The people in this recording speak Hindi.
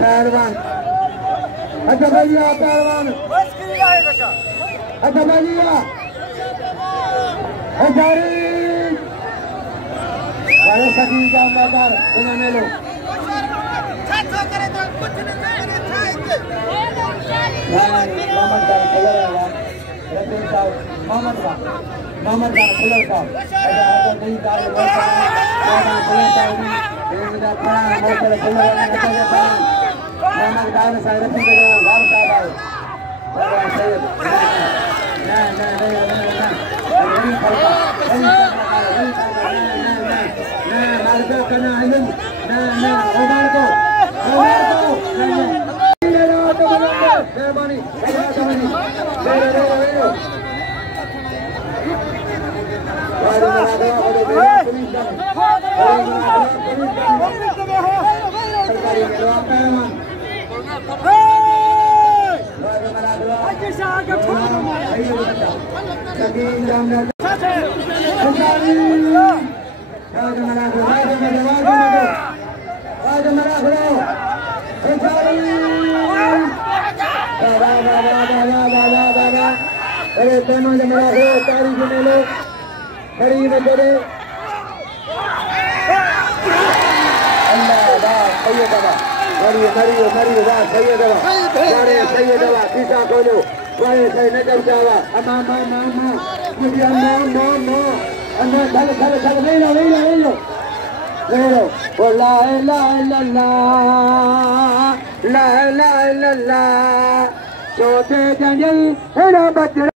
पहलवान अच्छा भैया पहलवान अच्छा भैया अरे सभी जामदार उन्होंने लो मोहम्मद खान खुलर साहब मोहम्मद खान साहब अरे तेनो जमरा है तारीख में लो खड़ी में करे अल्लाह वाह सैयद दवा मरियो मरियो मरियो वाह सैयद दवा वारे सैयद दवा शीशा खोलो वारे सही नजर जावा अम्मा मां मां मां मुझे अम्मा मां मां अम्मा चल चल चल ले लो ले लो ले लो ले लो ओ ला इलाहा इल्लल्लाह ला इलाहा इल्लल्लाह चौथे जंजल है ना बच्चे